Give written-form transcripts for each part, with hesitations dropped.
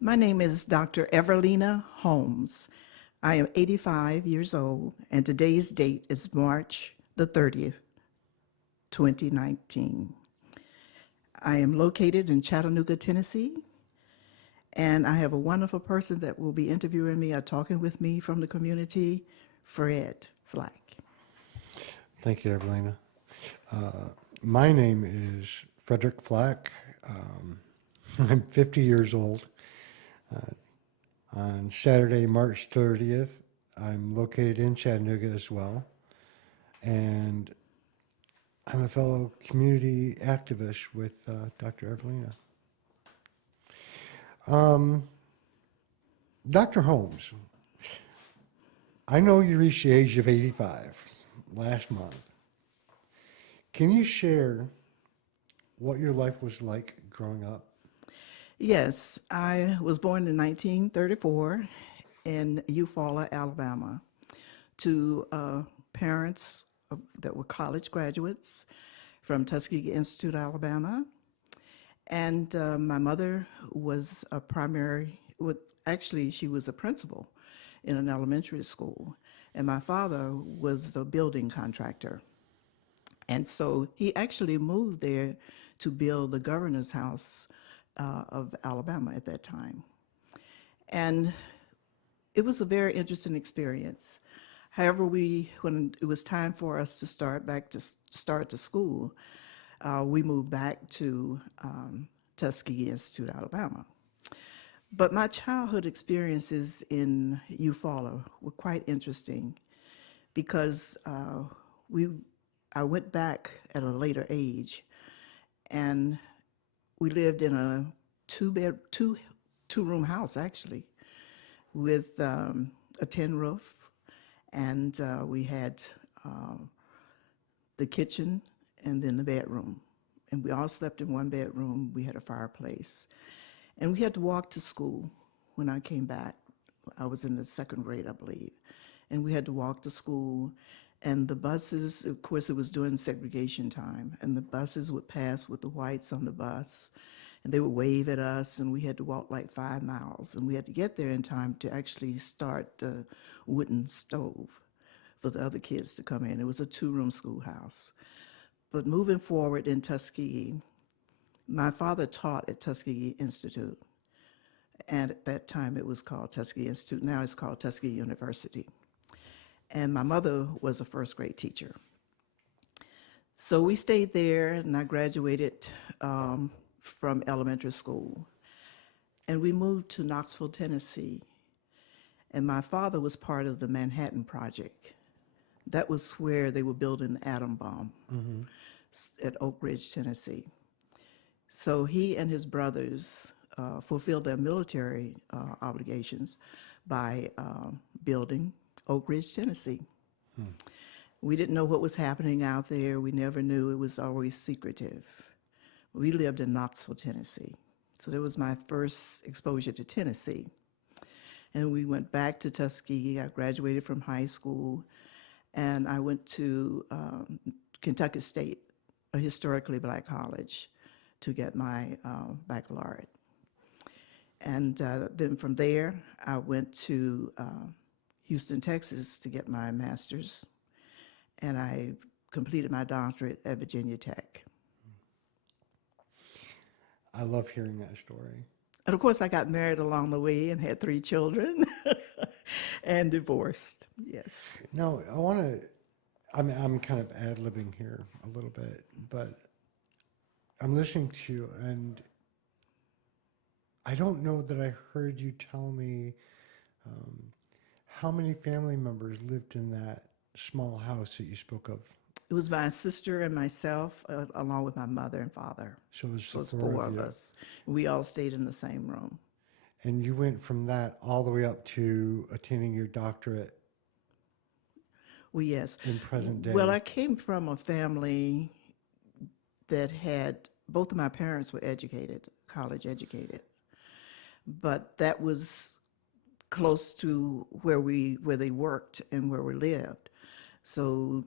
My name is Dr. Everlina Holmes. I am 85 years old, and today's date is March the 30th, 2019. I am located in Chattanooga, Tennessee, and I have a wonderful person that will be interviewing me or talking with me from the community, Fred Flack. Thank you, Evelina. My name is Frederick Flack. I'm 50 years old. On Saturday, March 30th, I'm located in Chattanooga as well. And I'm a fellow community activist with Dr. Evelina. Dr. Holmes, I know you reached the age of 85 last month. Can you share what your life was like growing up? Yes, I was born in 1934 in Eufaula, Alabama, to parents that were college graduates from Tuskegee Institute, Alabama. And my mother was a actually, she was a principal in an elementary school. And my father was the building contractor. And so he actually moved there to build the governor's house of Alabama at that time. And it was a very interesting experience. However, when it was time for us to start to school, we moved back to Tuskegee Institute, Alabama. But my childhood experiences in Eufaula were quite interesting because I went back at a later age, and we lived in a two-room house actually, with a tin roof, and we had the kitchen and then the bedroom, and we all slept in one bedroom. We had a fireplace, and we had to walk to school. When I came back, I was in the second grade, I believe, and we had to walk to school. And the buses, of course, it was during segregation time, and the buses would pass with the whites on the bus, and they would wave at us, and we had to walk like 5 miles, and we had to get there in time to actually start the wooden stove for the other kids to come in. It was a two-room schoolhouse. But moving forward in Tuskegee, my father taught at Tuskegee Institute, and at that time it was called Tuskegee Institute. Now it's called Tuskegee University. And my mother was a first grade teacher. So we stayed there, and I graduated from elementary school. And we moved to Knoxville, Tennessee. And my father was part of the Manhattan Project. That was where they were building the atom bomb at Oak Ridge, Tennessee. So he and his brothers fulfilled their military obligations by building Oak Ridge, Tennessee. We didn't know what was happening out there. We never knew. It was always secretive. We lived in Knoxville, Tennessee. So that was my first exposure to Tennessee. And we went back to Tuskegee. I graduated from high school, and I went to Kentucky State, a historically black college, to get my baccalaureate. And then from there, I went to Houston, Texas to get my master's, and I completed my doctorate at Virginia Tech. I love hearing that story. And of course, I got married along the way and had 3 children and divorced, yes. Now, I'm kind of ad-libbing here a little bit, but I'm listening to you, and I don't know that I heard you tell me how many family members lived in that small house that you spoke of. It was my sister and myself, along with my mother and father. So it was So the it's four 4 of of you. us. We all stayed in the same room. And you went from that all the way up to attaining your doctorate Well, yes. in present day. Well, I came from a family that had, both of my parents were educated, college educated. But that was close to where they worked and where we lived. So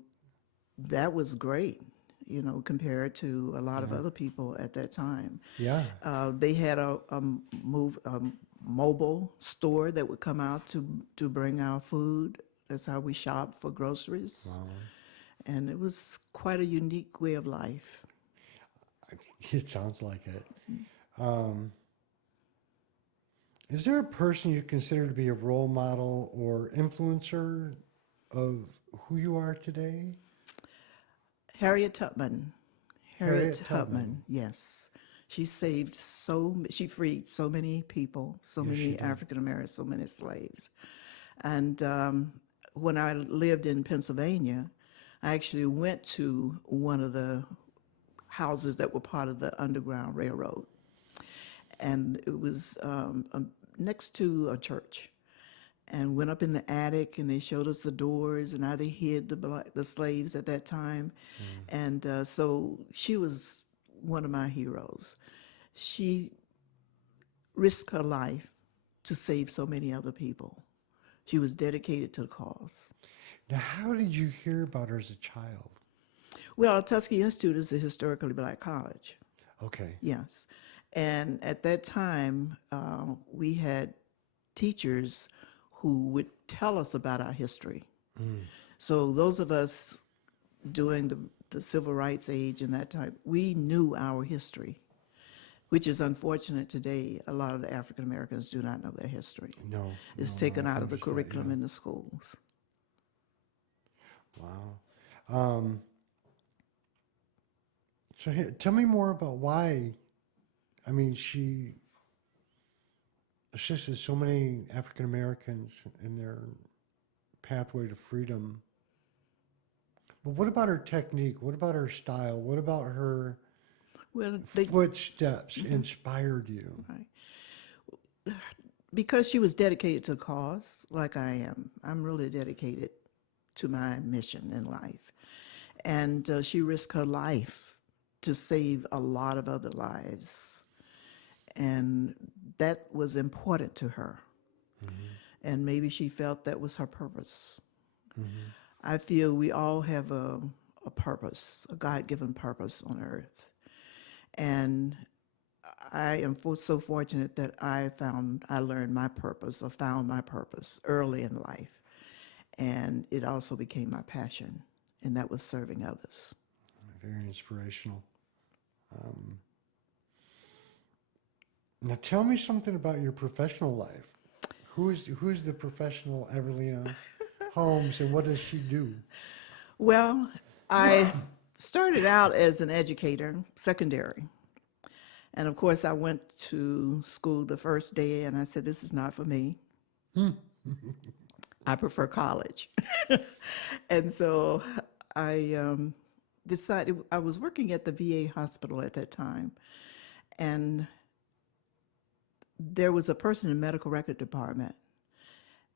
that was great. compared to a lot of other people at that time. Yeah. They had a mobile store that would come out to bring our food. That's how we shopped for groceries. Wow. And it was quite a unique way of life. It sounds like it. Is there a person you consider to be a role model or influencer of who you are today? Harriet Tubman. Harriet Tubman. Yes. She she freed so many people, so Yes, she many did. African Americans, so many slaves. And when I lived in Pennsylvania, I actually went to one of the houses that were part of the Underground Railroad. And it was next to a church. And went up in the attic, and they showed us the doors and how they hid the slaves at that time. And so she was one of my heroes. She risked her life to save so many other people. She was dedicated to the cause. Now, how did you hear about her as a child? Well, Tuskegee Institute is a historically black college. Okay. Yes. And at that time, we had teachers who would tell us about our history. So those of us during the civil rights age and that time, we knew our history, which is unfortunate today. A lot of the African Americans do not know their history. No. It's no, taken I out of the understand, curriculum yeah. in the schools. Wow. So here, tell me more about why. I mean, she assisted so many African Americans in their pathway to freedom. But what about her technique? What about her style? What about her Well, footsteps inspired you? because she was dedicated to the cause, like I am. I'm really dedicated to my mission in life. And she risked her life to save a lot of other lives. And that was important to her. And maybe she felt that was her purpose. I feel we all have a purpose, a God-given purpose on earth. And I am so fortunate that I learned my purpose, or found my purpose early in life. And it also became my passion, and that was serving others. Very inspirational. Now tell me something about your professional life. Who's the professional Everlina Holmes, and what does she do? Well, I started out as an educator, secondary. And of course, I went to school the first day and I said, this is not for me. I prefer college. And so I decided, I was working at the VA hospital at that time. And there was a person in the medical record department.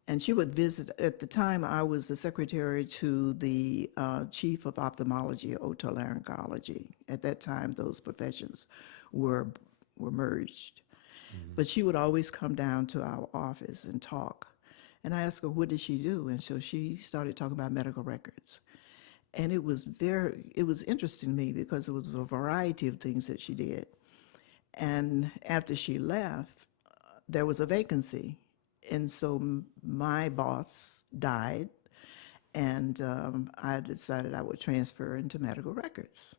And she would visit. At the time, I was the secretary to the chief of ophthalmology, otolaryngology. At that time, those professions were merged. But she would always come down to our office and talk. And I asked her, what did she do? And so she started talking about medical records. And it was interesting to me because it was a variety of things that she did. And after she left, there was a vacancy. And so my boss died, and I decided I would transfer into medical records.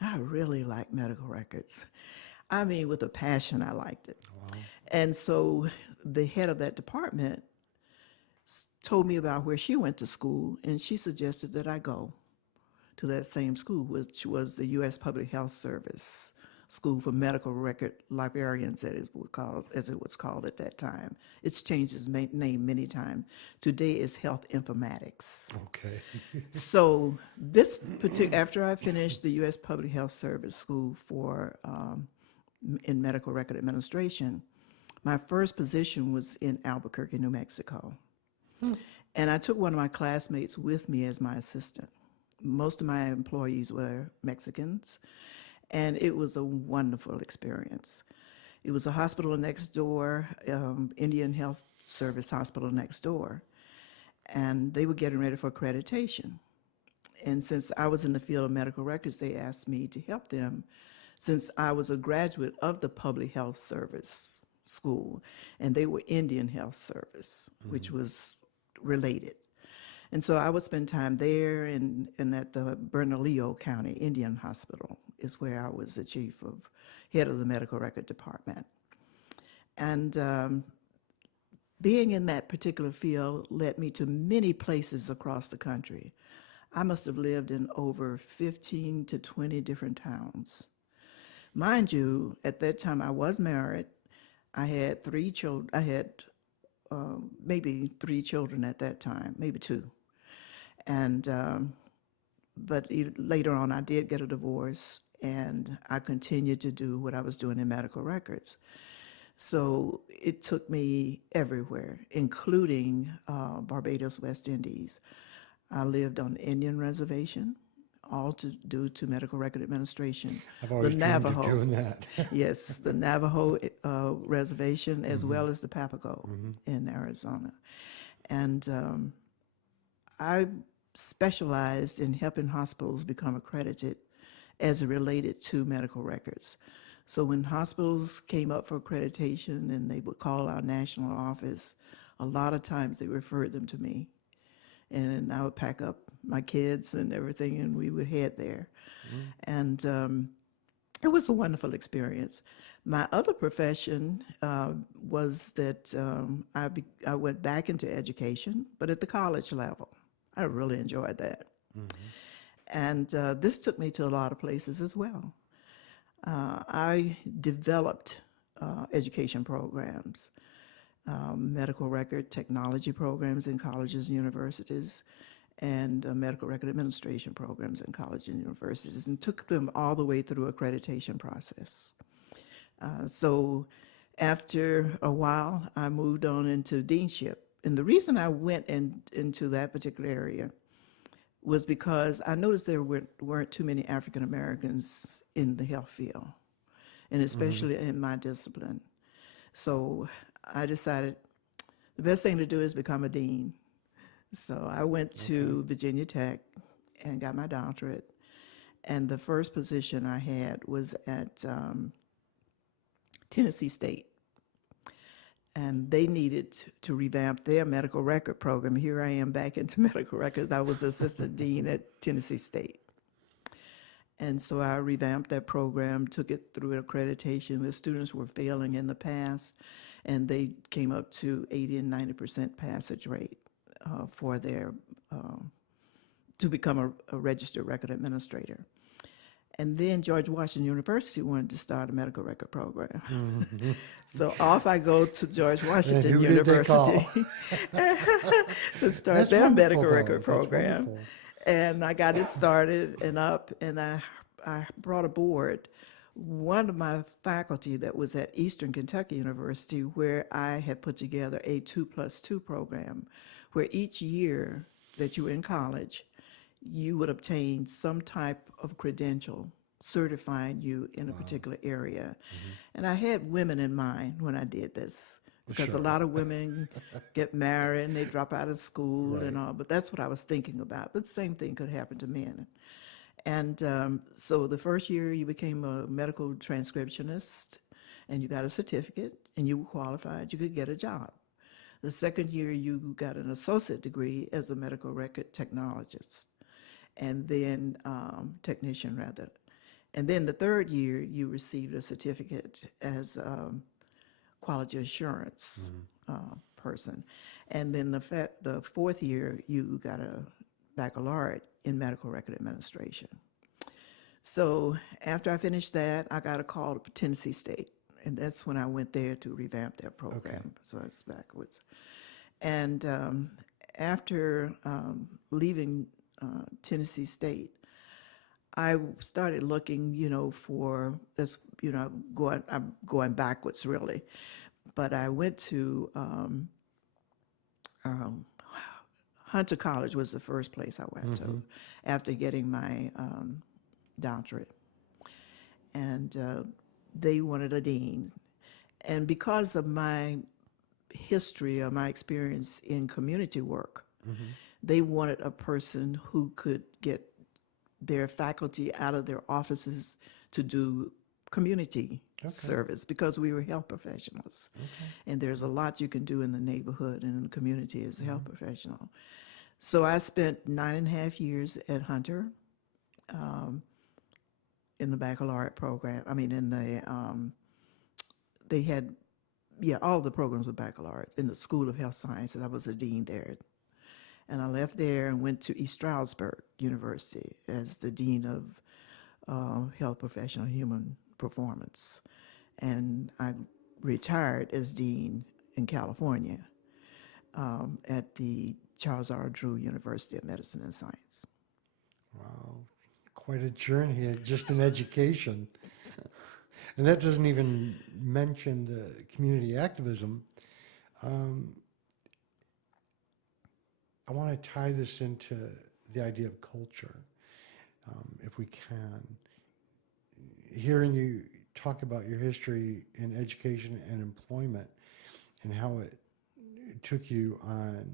I really like medical records. I mean, with a passion, I liked it. Wow. And so the head of that department told me about where she went to school, and she suggested that I go to that same school, which was the U.S. Public Health Service School for Medical Record Librarians, as it was called at that time. It's changed its name many times. Today is Health Informatics. Okay. So after I finished the U.S. Public Health Service School in medical record administration, my first position was in Albuquerque, New Mexico. And I took one of my classmates with me as my assistant. Most of my employees were Mexicans, and it was a wonderful experience. It was a hospital next door, Indian Health Service hospital next door, and they were getting ready for accreditation. And since I was in the field of medical records, they asked me to help them since I was a graduate of the Public Health Service School, and they were Indian Health Service, which was related. And so I would spend time there and at the Bernalillo County Indian Hospital is where I was the head of the medical record department. And being in that particular field led me to many places across the country. I must have lived in over 15 to 20 different towns. Mind you, at that time I was married. I had 3 children. I had maybe 3 children at that time, maybe 2. And but later on, I did get a divorce, and I continued to do what I was doing in medical records. So it took me everywhere, including Barbados, West Indies. I lived on the Indian reservation, all due to medical record administration. I've always The dreamed of Navajo. doing that. Yes, the Navajo reservation, as well as the Papago in Arizona. And I specialized in helping hospitals become accredited as it related to medical records. So when hospitals came up for accreditation and they would call our national office, a lot of times they referred them to me. And I would pack up my kids and everything, and we would head there. And it was a wonderful experience. My other profession was that I went back into education, but at the college level. I really enjoyed that. And this took me to a lot of places as well. I developed education programs, medical record technology programs in colleges and universities, and medical record administration programs in colleges and universities, and took them all the way through accreditation process. So after a while, I moved on into deanship. And the reason I went into that particular area was because I noticed there weren't too many African Americans in the health field, and especially in my discipline. So I decided the best thing to do is become a dean. So I went to Virginia Tech and got my doctorate. And the first position I had was at Tennessee State. And they needed to revamp their medical record program. Here I am back into medical records. I was assistant dean at Tennessee State. And so I revamped that program, took it through accreditation. The students were failing in the past, and they came up to 80 and 90% passage rate for their, to become a registered record administrator. And then George Washington University wanted to start a medical record program. So off I go to George Washington who did they call? University to start That's their wonderful, medical though. record That's program. wonderful. And I got it started and up, and I brought aboard one of my faculty that was at Eastern Kentucky University, where I had put together a 2+2 program, where each year that you were in college, you would obtain some type of credential certifying you in a particular area. And I had women in mind when I did this, because a lot of women get married and they drop out of school and all, but that's what I was thinking about. But the same thing could happen to men. And so the first year you became a medical transcriptionist and you got a certificate and you were qualified, you could get a job. The second year you got an associate degree as a medical record technologist, and then technician rather. And then the third year you received a certificate as quality assurance person. And then the fourth year you got a baccalaureate in medical record administration. So after I finished that, I got a call to Tennessee State, and that's when I went there to revamp their program. So it's backwards. And after leaving Tennessee State, I started looking, for this, I'm going backwards really, but I went to Hunter College was the first place I went to after getting my doctorate. And they wanted a dean. And because of my history or my experience in community work, they wanted a person who could get their faculty out of their offices to do community service because we were health professionals. And there's a lot you can do in the neighborhood and in the community as a health professional. So I spent 9.5 years at Hunter in the baccalaureate program. I mean, in the, they had, all the programs were baccalaureate in the School of Health Sciences. I was a dean there. And I left there and went to East Stroudsburg University as the dean of health professional human performance. And I retired as dean in California at the Charles R. Drew University of Medicine and Science. Wow, quite a journey just in education. And that doesn't even mention the community activism. I want to tie this into the idea of culture, if we can. Hearing you talk about your history in education and employment and how it took you on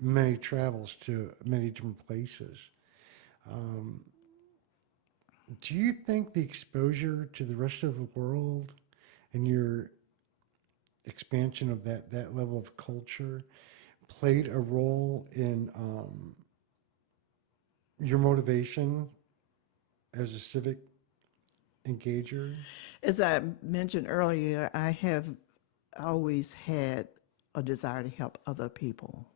many travels to many different places. Do you think the exposure to the rest of the world and your expansion of that level of culture played a role in your motivation as a civic engager? As I mentioned earlier, I have always had a desire to help other people.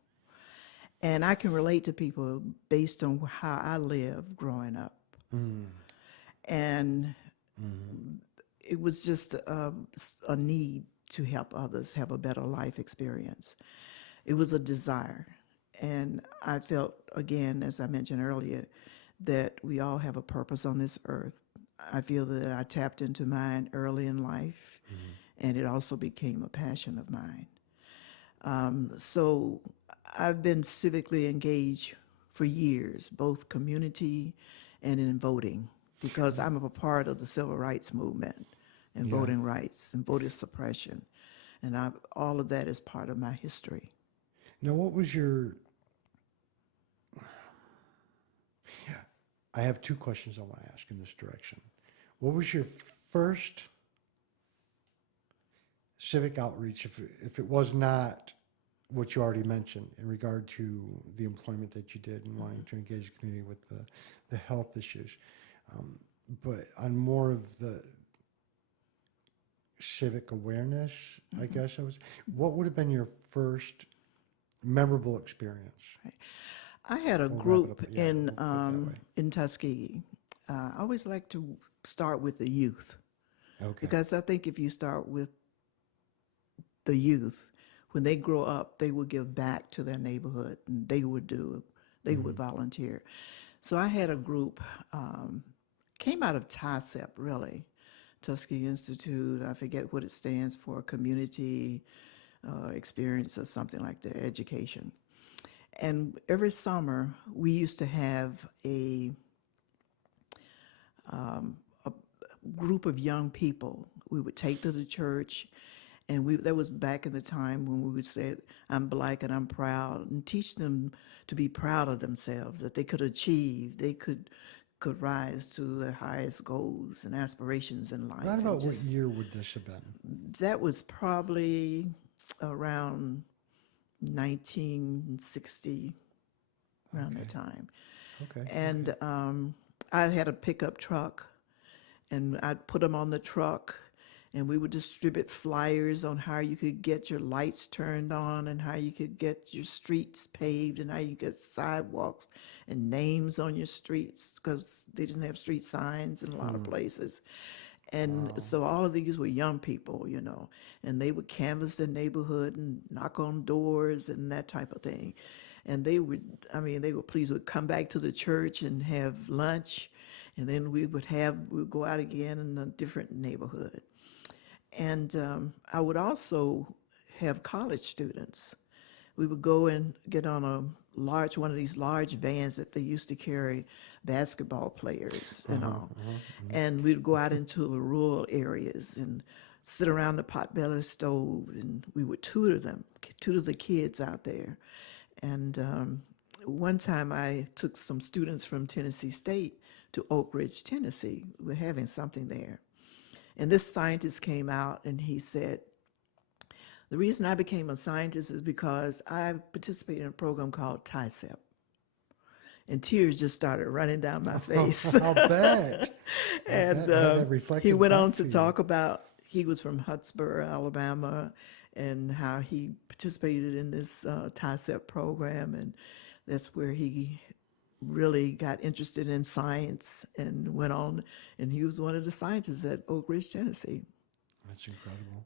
And I can relate to people based on how I lived growing up. And it was just a need to help others have a better life experience. It was a desire. And I felt, again, as I mentioned earlier, that we all have a purpose on this earth. I feel that I tapped into mine early in life, and it also became a passion of mine. So I've been civically engaged for years, both community and in voting, because I'm a part of the civil rights movement and voting rights and voter suppression. And all of that is part of my history. Now, what was your... I have two questions I want to ask in this direction. What was your first civic outreach, if it was not what you already mentioned in regard to the employment that you did and wanting to engage the community with the health issues, but on more of the civic awareness, I guess what would have been your first memorable experience? Right. I had a We'll wrap it group up, we'll put it that way. in Tuskegee. I always like to start with the youth, Okay. because I think if you start with the youth, when they grow up, they will give back to their neighborhood, and they would volunteer. So I had a group, came out of TICEP, really, Tuskegee Institute. I forget what it stands for, community experience or something like that, education. And every summer, we used to have a group of young people we would take to the church, and that was back in the time when we would say, I'm Black and I'm proud, and teach them to be proud of themselves, that they could achieve, they could rise to their highest goals and aspirations in life. Right about what year would this have been? That was probably around 1960, around that time. Okay. And I had a pickup truck, and I'd put them on the truck, and we would distribute flyers on how you could get your lights turned on and how you could get your streets paved and how you get sidewalks and names on your streets, because they didn't have street signs in a lot of places. And so all of these were young people, and they would canvass the neighborhood and knock on doors and that type of thing. And they were pleased. We'd come back to the church and have lunch, and then we'd go out again in a different neighborhood. And I would also have college students. We would go and get on one of these large vans that they used to carry basketball players and all. And we'd go out into the rural areas and sit around the potbelly stove, and we would tutor the kids out there. And one time I took some students from Tennessee State to Oak Ridge, Tennessee. We're having something there. And this scientist came out and he said, the reason I became a scientist is because I participated in a program called TICEP. And tears just started running down my face. I'll bet. And bet. Had that reflected he went on back to to you. talk about, he was from Huntsboro, Alabama, and how he participated in this TICEP program. And that's where he really got interested in science and went on. And he was one of the scientists at Oak Ridge, Tennessee. That's incredible.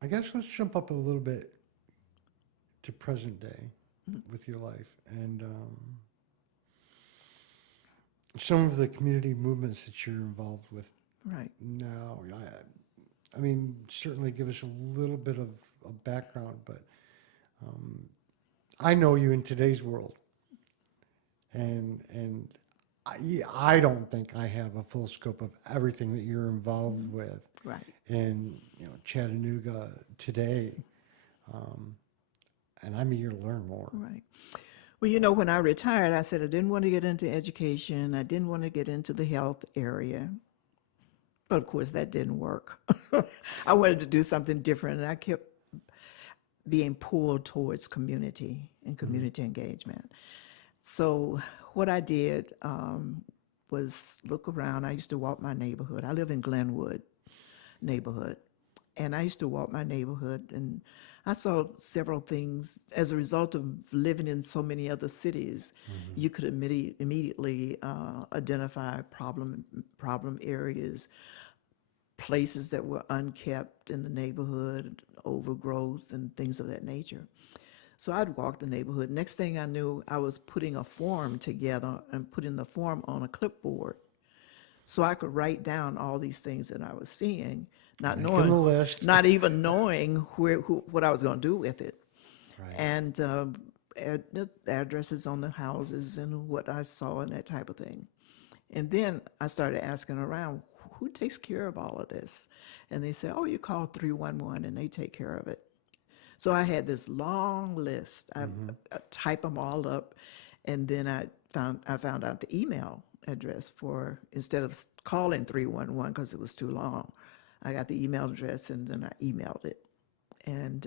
I guess let's jump up a little bit to present day with your life and some of the community movements that you're involved with Right. now. I mean, certainly give us a little bit of a background, but I know you in today's world, and I don't think I have a full scope of everything that you're involved with Right. in Chattanooga today, and I'm eager to learn more. Right. Well, when I retired, I said I didn't want to get into education. I didn't want to get into the health area. But of course, that didn't work. I wanted to do something different, and I kept being pulled towards community and community engagement. So what I did was look around. I used to walk my neighborhood. I live in Glenwood neighborhood, and I used to walk my neighborhood, and I saw several things as a result of living in so many other cities. You could immediately identify problem areas, places that were unkept in the neighborhood, overgrowth, and things of that nature. So I'd walk the neighborhood. Next thing I knew, I was putting a form together and putting the form on a clipboard so I could write down all these things that I was seeing, not Making a knowing, list. not even knowing what I was going to do with it. Right. And addresses on the houses and what I saw and that type of thing. And then I started asking around, who takes care of all of this? And they said, oh, you call 311 and they take care of it. So I had this long list. I type them all up, and then I found out the email address for, instead of calling 311 because it was too long, I got the email address and then I emailed it. And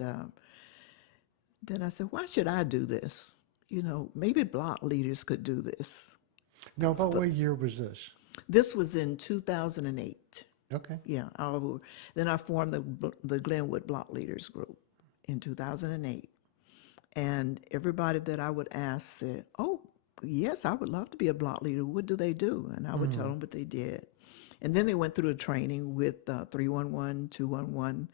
then I said, why should I do this? Maybe block leaders could do this. Now, about what year was this? This was in 2008. Okay. Yeah. Then I formed the Glenwood Block Leaders Group in 2008. And everybody that I would ask said, oh, yes, I would love to be a block leader. What do they do? And I would tell them what they did. And then they went through a training with 311, 211,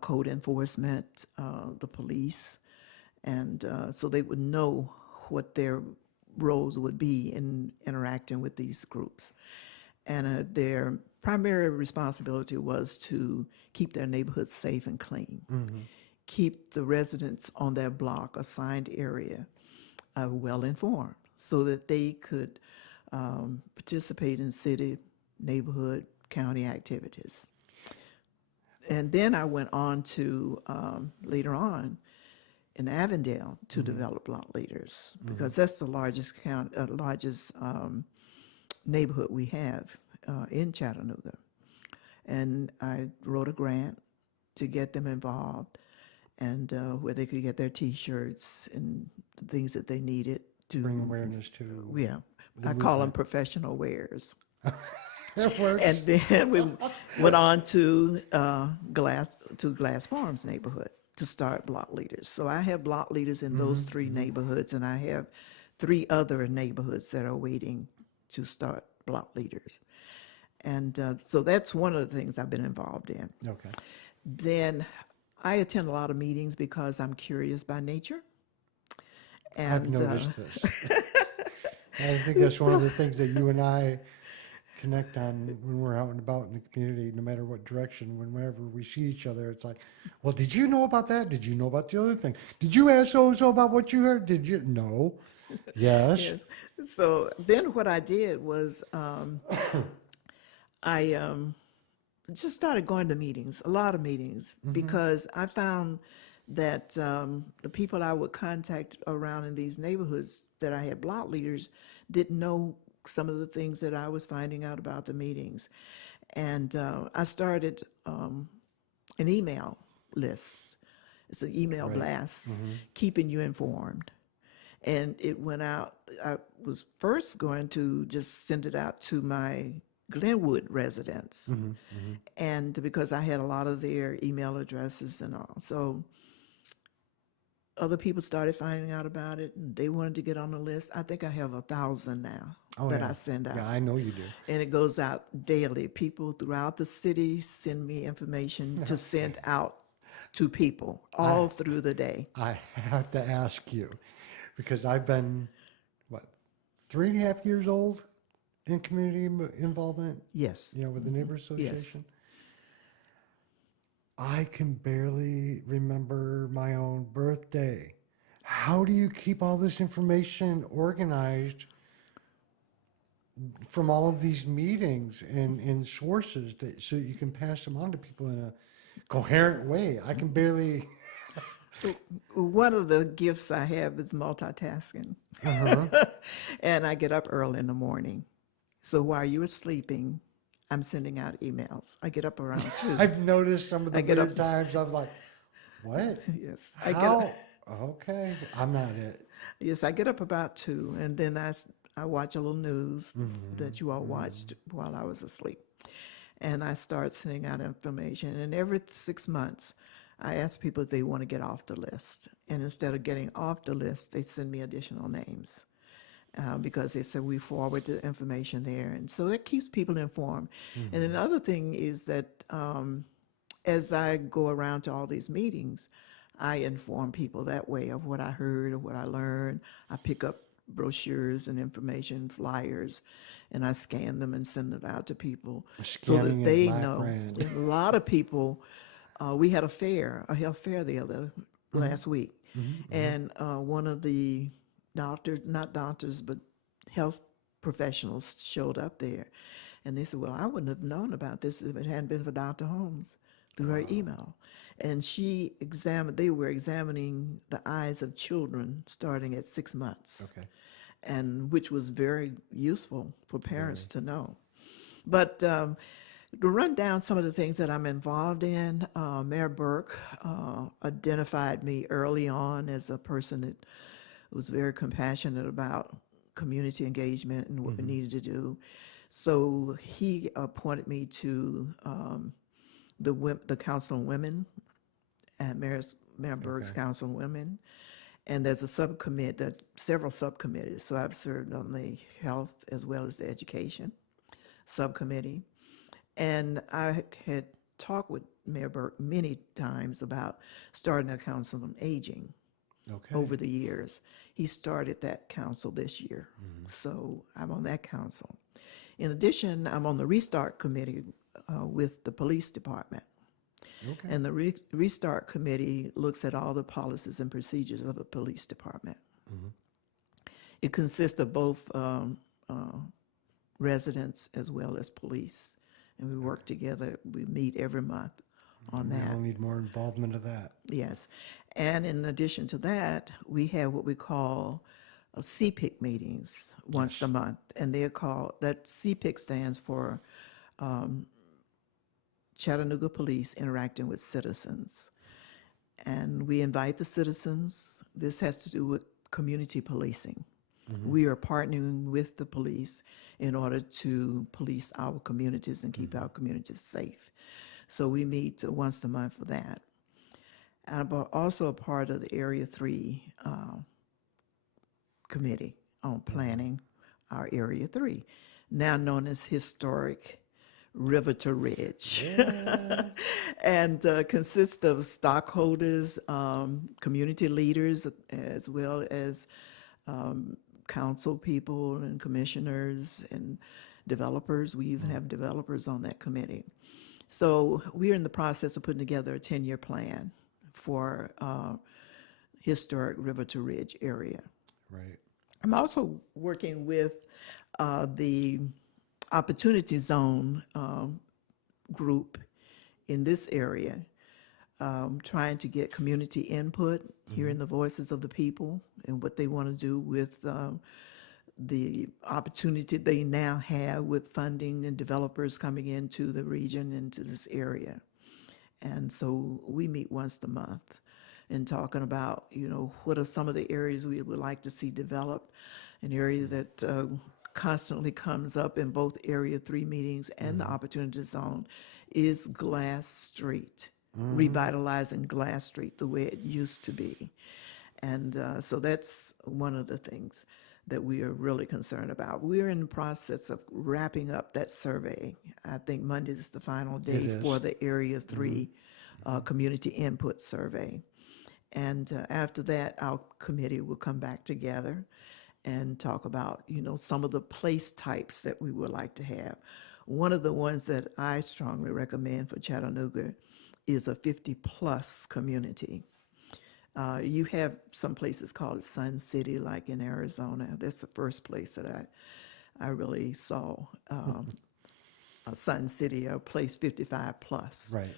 code enforcement, the police. And so they would know what their roles would be in interacting with these groups. And their primary responsibility was to keep their neighborhoods safe and clean, keep the residents on their block, assigned area, well informed so that they could participate in city, neighborhood, county activities. And then I went on to, later on, in Avondale to develop block leaders because that's the largest neighborhood we have in Chattanooga. And I wrote a grant to get them involved and where they could get their T-shirts and the things that they needed to Bring awareness to. Yeah, I call them professional wares. That works. And then we went on to Glass Farms neighborhood to start block leaders. So I have block leaders in those three neighborhoods, and I have 3 other neighborhoods that are waiting to start block leaders. And so that's one of the things I've been involved in. Okay. Then I attend a lot of meetings because I'm curious by nature. And, I've noticed this. I think that's one of the things that you and I connect on when we're out and about in the community, no matter what direction. Whenever we see each other, it's like, well, did you know about that? Did you know about the other thing? Did you ask so-and-so about what you heard? Did you? No. Yes. Yeah. So then what I did was I just started going to meetings, a lot of meetings, because I found that the people I would contact around in these neighborhoods that I had block leaders didn't know some of the things that I was finding out about the meetings. And I started an email list. It's an email blast, keeping you informed. And it went out. I was first going to just send it out to my Glenwood residents, and because I had a lot of their email addresses and all. So other people started finding out about it, and they wanted to get on the list. I think I have 1,000 now that I send out. Yeah, I know you do. And it goes out daily. People throughout the city send me information to send out to people all through the day. I have to ask you, because I've been, what, 3.5 years old in community involvement, Yes. with the Neighbor Association. I can barely remember my own birthday. How do you keep all this information organized from all of these meetings and sources so you can pass them on to people in a coherent way? I can barely. One of the gifts I have is multitasking. And I get up early in the morning. So while you're sleeping, I'm sending out emails. I get up around 2. I've noticed some of the I get weird up- times I'm like, what? Yes. I get How? up, Okay, I'm not it. yes, I get up about 2, and then I watch a little news that you all watched while I was asleep. And I start sending out information. And every 6 months, I ask people if they want to get off the list. And instead of getting off the list, they send me additional names. Because they said we forward the information there. And so that keeps people informed. And then the other thing is that as I go around to all these meetings, I inform people that way of what I heard or what I learned. I pick up brochures and information, flyers, and I scan them and send them out to people so Scanning that is they my know. friend. And a lot of people, we had a health fair last week. And one of the doctors, not doctors, but health professionals showed up there. And they said, well, I wouldn't have known about this if it hadn't been for Dr. Holmes through her email. And they were examining the eyes of children starting at 6 months. Okay. And which was very useful for parents to know. But to run down some of the things that I'm involved in, Mayor Burke identified me early on as a person that was very compassionate about community engagement and what we needed to do. So he appointed me to the Council on Women, and Mayor Burke's Council on Women. And there's several subcommittees. So I've served on the health as well as the education subcommittee. And I had talked with Mayor Burke many times about starting a council on aging Okay. over the years. He started that council this year. So I'm on that council. In addition, I'm on the Restart Committee with the police department. Okay. And the Restart Committee looks at all the policies and procedures of the police department. It consists of both residents as well as police. And we work together. We meet every month on that. I'll need more involvement of that. Yes. And in addition to that, we have what we call CPIC meetings once a month. And that CPIC stands for Chattanooga Police Interacting with Citizens. And we invite the citizens. This has to do with community policing. We are partnering with the police in order to police our communities and keep our communities safe. So we meet once a month for that. I'm also a part of the Area 3 committee on planning our Area 3, now known as Historic Riverton Ridge. And consists of stockholders, community leaders, as well as council people and commissioners and developers. We even have developers on that committee. So we're in the process of putting together a 10-year plan for historic Riverton Ridge area. Right. I'm also working with the Opportunity Zone group in this area. trying to get community input, hearing the voices of the people and what they want to do with the opportunity they now have with funding and developers coming into the region, into this area. And so we meet once a month and talking about, what are some of the areas we would like to see developed. An area that constantly comes up in both Area 3 meetings and the Opportunity Zone is Glass Street, revitalizing Glass Street the way it used to be. And so that's one of the things that we are really concerned about. We're in the process of wrapping up that survey. I think Monday is the final day is. for the Area 3 community input survey. And after that, our committee will come back together and talk about, some of the place types that we would like to have. One of the ones that I strongly recommend for Chattanooga is a 50-plus community. You have some places called Sun City, like in Arizona. That's the first place that I really saw a Sun City, a place 55 plus. Right.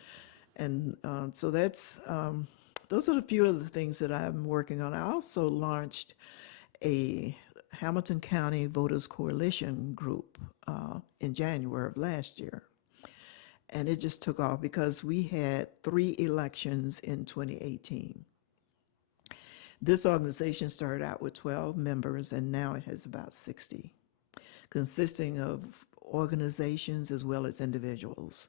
And so those are a few of the things that I'm working on. I also launched a Hamilton County Voters Coalition group in January of last year. And it just took off because we had 3 elections in 2018. This organization started out with 12 members, and now it has about 60, consisting of organizations as well as individuals.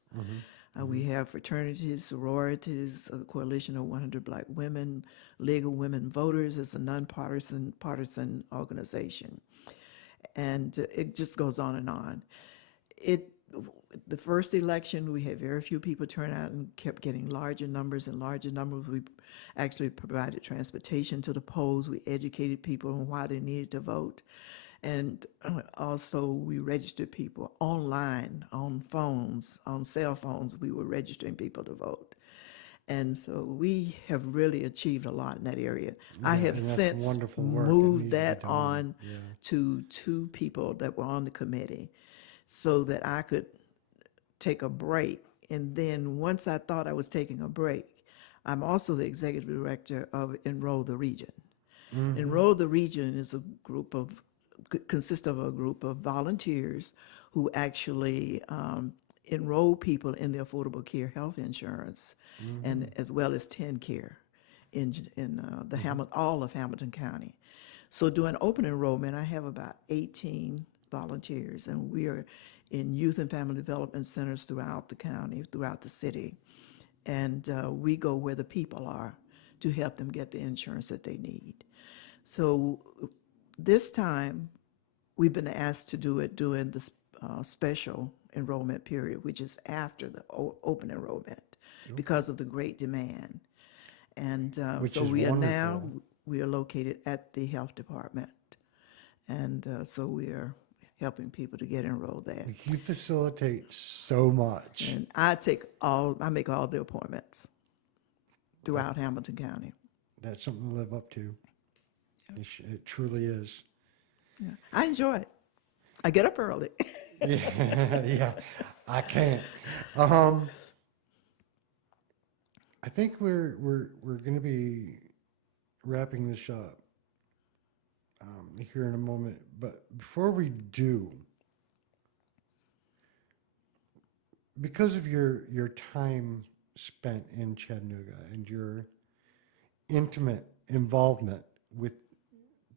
We have fraternities, sororities, a coalition of 100 Black women, League of Women Voters is a nonpartisan organization. And it just goes on and on. The first election, we had very few people turn out and kept getting larger numbers and larger numbers. We actually provided transportation to the polls. We educated people on why they needed to vote. And also we registered people online, on phones, on cell phones. We were registering people to vote. And so we have really achieved a lot in that area. I have and that's since wonderful work. It moved needs to be that done. on Yeah. to 2 people that were on the committee so that I could take a break. And then once I thought I was taking a break, I'm also the executive director of Enroll the Region. Enroll the Region is consists of a group of volunteers who actually enroll people in the Affordable Care Health Insurance, and as well as TennCare in all of Hamilton County. So during open enrollment, I have about 18 volunteers, and we are in youth and family development centers throughout the county, throughout the city. And we go where the people are to help them get the insurance that they need. So this time, we've been asked to do it during the special enrollment period, which is after the open enrollment, because of the great demand. And Which so is we wonderful. are located at the health department. And so we are helping people to get enrolled there. You facilitate so much. And I make all the appointments throughout Hamilton County. That's something to live up to. It truly is. Yeah. I enjoy it. I get up early. Yeah, I can't. I think we're going to be wrapping this up here in a moment. But before we do, because of your time spent in Chattanooga and your intimate involvement with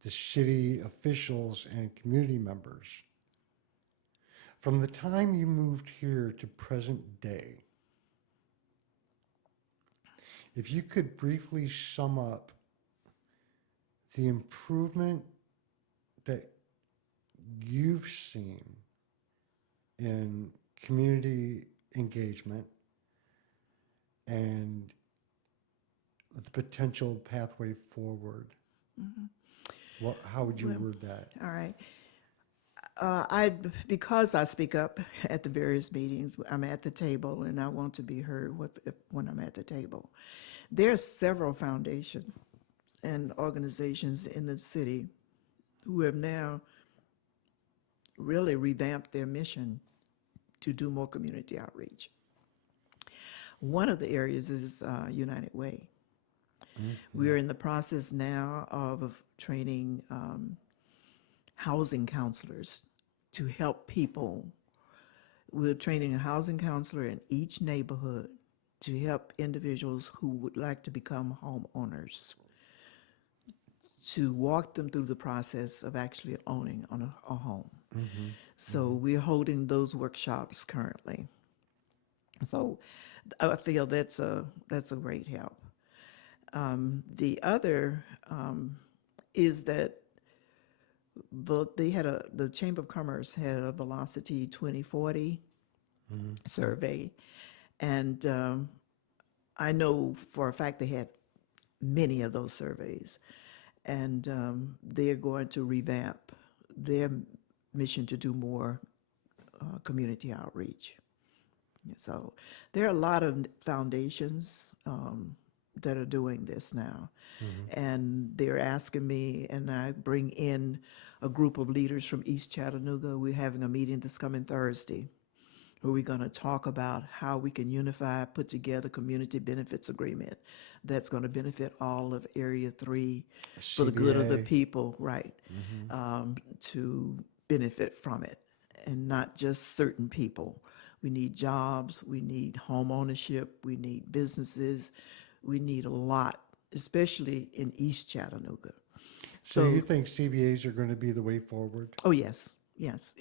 the city officials and community members, from the time you moved here to present day, if you could briefly sum up the improvement that you've seen in community engagement and the potential pathway forward, how would you word that? All right. Because I speak up at the various meetings, I'm at the table and I want to be heard when I'm at the table. There are several foundations and organizations in the city who have now really revamped their mission to do more community outreach. One of the areas is United Way. We're in the process now of training housing counselors to help people. We're training a housing counselor in each neighborhood to help individuals who would like to become homeowners, to walk them through the process of actually owning on a home. So we're holding those workshops currently. So I feel that's a great help. The other is that the Chamber of Commerce had a Velocity 2040 survey, and I know for a fact they had many of those surveys, and they're going to revamp their mission to do more community outreach. So there are a lot of foundations that are doing this now. And they're asking me, and I bring in a group of leaders from East Chattanooga. We're having a meeting this coming Thursday where we're going to talk about how we can unify, put together community benefits agreement that's going to benefit all of Area 3 for the good of the CBA. people, right, to benefit from it, and not just certain people. We need jobs, we need home ownership, we need businesses, we need a lot, especially in East Chattanooga. So you think CBAs are going to be the way forward? Oh, yes, yes.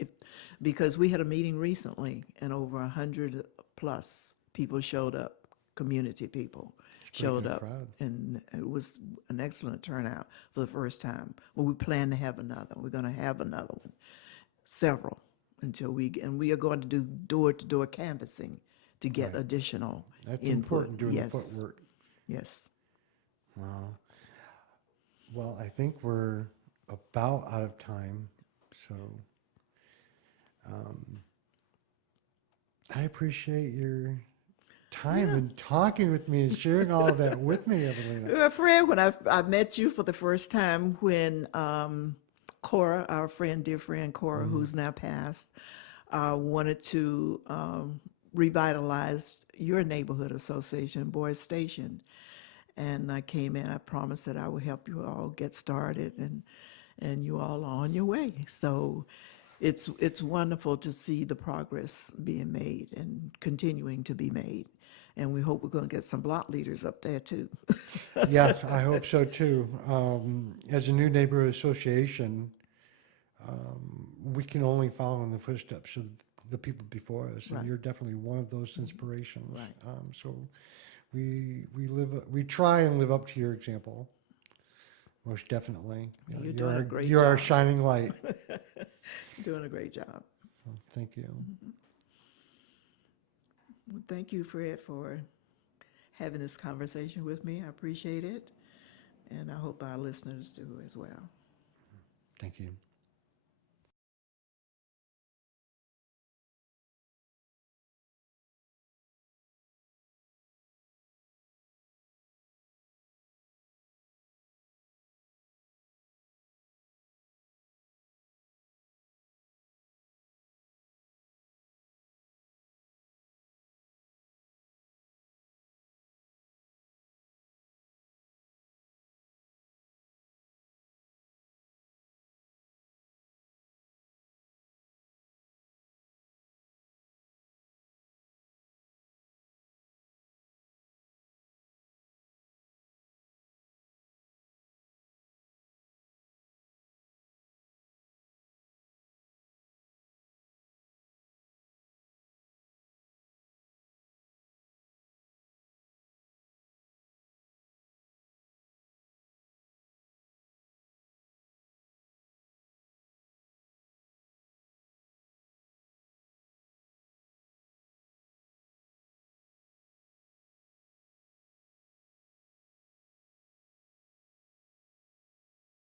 Because we had a meeting recently, and over 100 plus people showed up, community people showed good up, crowd. and it was an excellent turnout for the first time. Well, we plan to have another. We're going to have another one, several, until we are going to do door-to-door canvassing to get additional That's input. important, doing Yes. the footwork. Yes. Wow. Well, I think we're about out of time, so I appreciate your time and talking with me and sharing all of that with me, Evelina. Fred, when I met you for the first time, when Cora, our dear friend Cora, who's now passed, wanted to revitalize your neighborhood association, Boys Station. And I came in, I promised that I would help you all get started, and you all are on your way. So it's wonderful to see the progress being made and continuing to be made. And we hope we're going to get some block leaders up there too. Yes, I hope so too. As a new neighborhood association, we can only follow in the footsteps of the people before us, and Right. you're definitely one of those inspirations. Right. So we try and live up to your example, most definitely. You're doing a great You're our job. shining light. Doing a great job. So thank you. Well, thank you, Fred, for having this conversation with me. I appreciate it, and I hope our listeners do as well. Thank you.